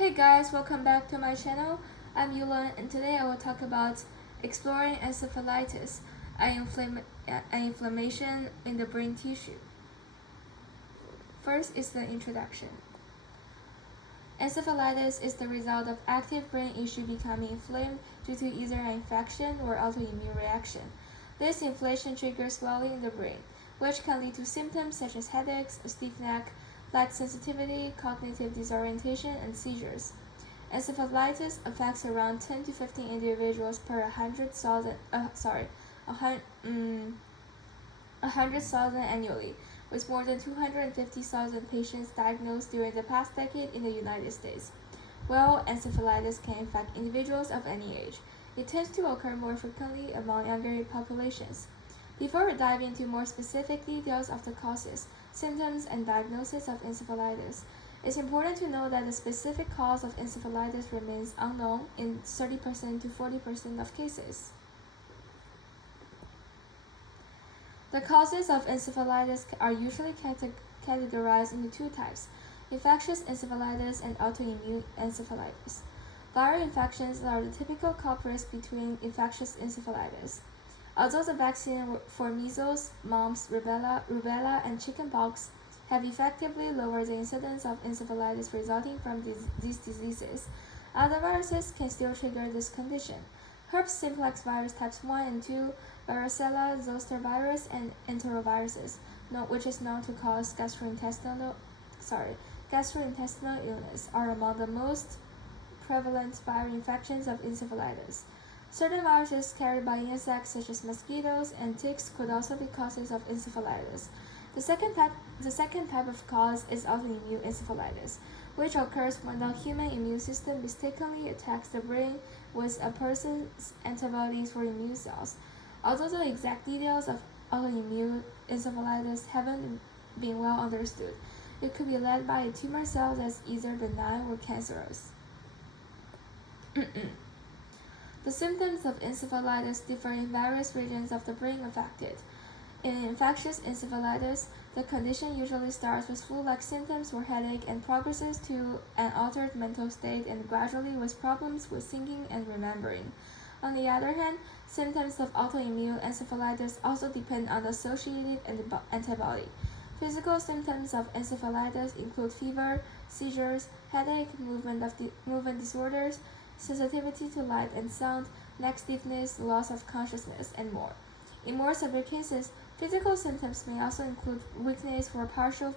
Hey guys, welcome back to my channel. I'm Yulan and today I will talk about exploring encephalitis, an inflammation in the brain tissue. First is the introduction. Encephalitis is the result of active brain tissue becoming inflamed due to either an infection or autoimmune reaction. This inflammation triggers swelling in the brain, which can lead to symptoms such as headaches, a stiff neck, light sensitivity, cognitive disorientation, and seizures. Encephalitis affects around 10 to 15 individuals per 100,000 annually, with more than 250,000 patients diagnosed during the past decade in the United States. While encephalitis can infect individuals of any age, it tends to occur more frequently among younger populations. Before we dive into more specific details of the causes, symptoms, and diagnosis of encephalitis, it's important to know that the specific cause of encephalitis remains unknown in 30% to 40% of cases. The causes of encephalitis are usually categorized into two types: infectious encephalitis and autoimmune encephalitis. Viral infections are the typical culprits between infectious encephalitis. Although the vaccine for measles, mumps, rubella, and chickenpox have effectively lowered the incidence of encephalitis resulting from these diseases, other viruses can still trigger this condition. Herpes simplex virus types 1 and 2, varicella zoster virus, and enteroviruses, which is known to cause gastrointestinal illness, are among the most prevalent viral infections of encephalitis. Certain viruses carried by insects such as mosquitoes and ticks could also be causes of encephalitis. The second type of cause is autoimmune encephalitis, which occurs when the human immune system mistakenly attacks the brain with a person's antibodies for immune cells. Although the exact details of autoimmune encephalitis haven't been well understood, it could be led by a tumor cell that's either benign or cancerous. The symptoms of encephalitis differ in various regions of the brain affected. In infectious encephalitis, the condition usually starts with flu-like symptoms or headache and progresses to an altered mental state and gradually with problems with thinking and remembering. On the other hand, symptoms of autoimmune encephalitis also depend on the associated antibody. Physical symptoms of encephalitis include fever, seizures, headache, movement disorders, sensitivity to light and sound, neck stiffness, loss of consciousness, and more. In more severe cases, physical symptoms may also include weakness or partial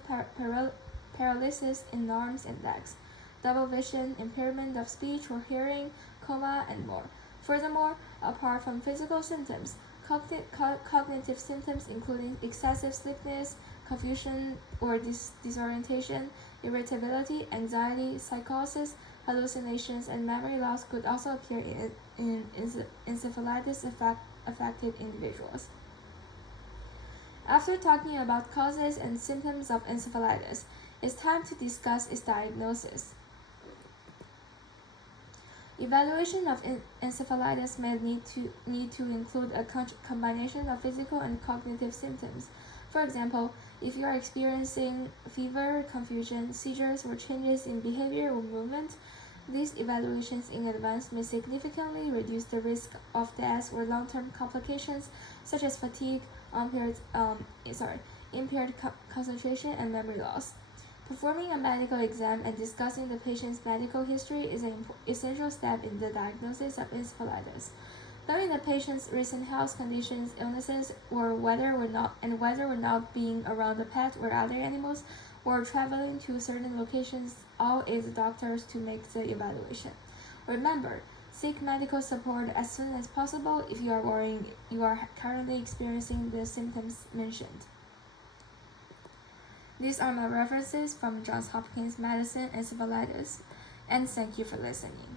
paralysis in arms and legs, double vision, impairment of speech or hearing, coma, and more. Furthermore, apart from physical symptoms, cognitive symptoms including excessive sleepiness, confusion or disorientation, irritability, anxiety, psychosis, hallucinations, and memory loss could also appear in encephalitis affected individuals. After talking about causes and symptoms of encephalitis, it's time to discuss its diagnosis. Evaluation of encephalitis may need to include a combination of physical and cognitive symptoms. For example, if you are experiencing fever, confusion, seizures, or changes in behavior or movement, these evaluations in advance may significantly reduce the risk of death or long-term complications such as fatigue, impaired concentration, and memory loss. Performing a medical exam and discussing the patient's medical history is an essential step in the diagnosis of encephalitis. Knowing the patient's recent health conditions, illnesses, or whether or not being around a pet or other animals or traveling to certain locations all aid the doctors to make the evaluation. Remember, seek medical support as soon as possible if you are worrying you are currently experiencing the symptoms mentioned. These are my references from Johns Hopkins Medicine Encephalitis, and thank you for listening.